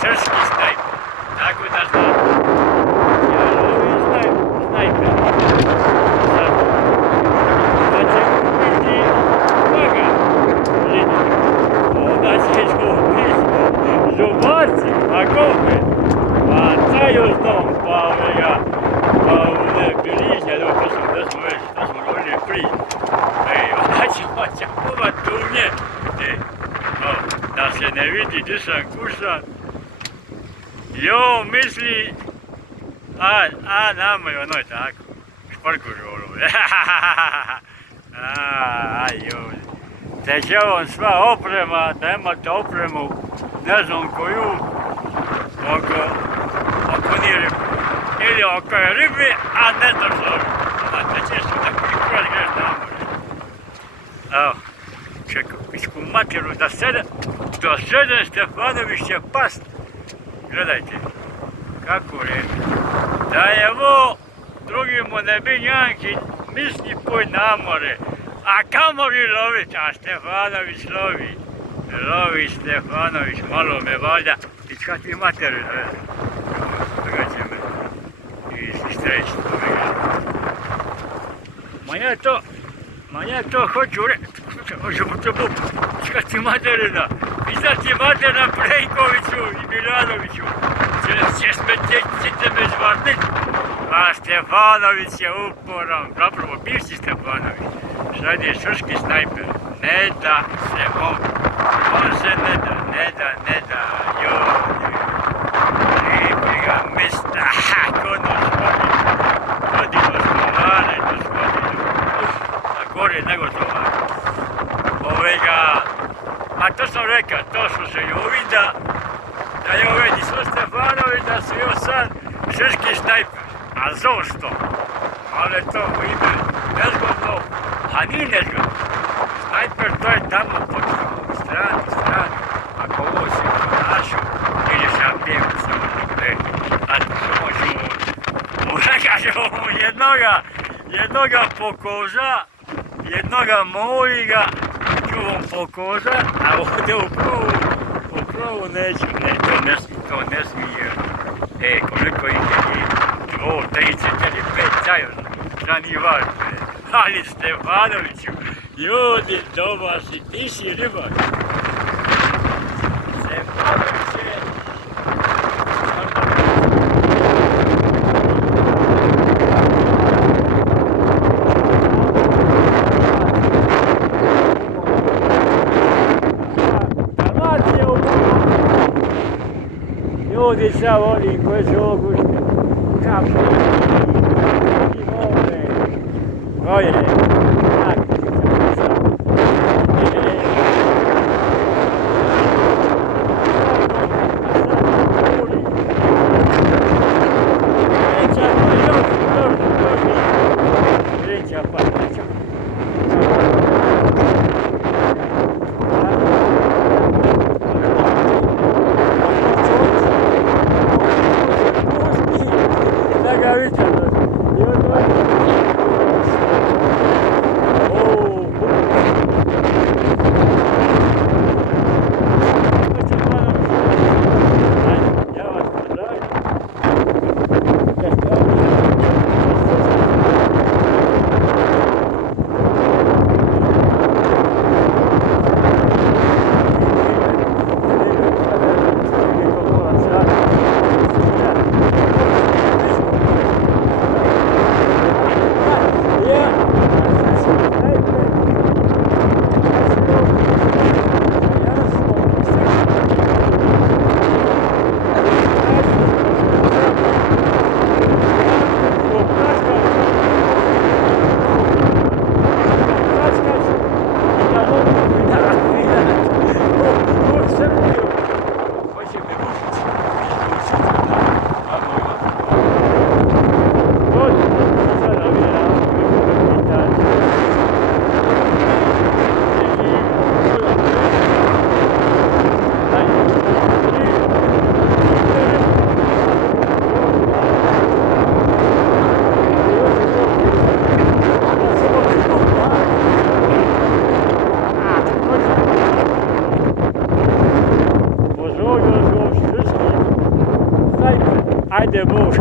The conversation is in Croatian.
srpski snajper. Tako da znate. Ja lovim snajper. Zato. Da će kupiti toga. Onda će kupiti zubarci, a kope. Pa caju znom, pa grižnja, to smo govorili prije. Onda ćemo čakovat tuvnje. Da se ne vidi gdje sam kušan. Jo, misli, nama je onoj tako, šparkužu ono. Te će vam sva oprema, da imate opremu, ne znam koju, oko nije ribi. Ili oko je ribi, a ne znaš lovi. Znate, ćeš se da kurac greš na more. Evo, čekaj, pičku materu, do 7 Stefanović će past. Gledajte, kako je. Da je ovo drugimo ne bi njanki misli poj na more. A kamoli lovit, a Stefanović lovi. Lovi Stefanović, malo me valjda. Pička ti materu, ne znam. Toga će me istreći. Ma ja to hoću reći. Možemo to bupu. Pička ti materina. Pička ti materina Plenkoviću i Milanoviću. Ćete me zvarditi. A Stefanović je uporan. Zapravo bivši Stefanović. Sad je srpski snajper. Ne da se on. On se ne da. Lijepi ga mista. Kodno svodi. Vodimo stovare, gospodine. A gore nego stovare. A to sam rekao, to su se i uvida. Da je ovdje su Stefanović, da su još sad srpski snajper. A zašto? Ali to ime nezgodno, a nije nezgodno. Snajper to je tamo pod strani. Ako ovo si ponašao, ili sam pjevac samo to je. A samo ću jednoga pokoža, jednoga mojiga, čuvom pokoža, a ovdje upravo neću, to ne smije. Koliko ih je 2, 3, 4, 5 čajona, šta nije važno. Ali Stefanoviću, ljudi domaći, ti si ribar. Stefanović je... Ljudi sad oni koji su ogušni, kapu, i more, koje, Хайде Бог.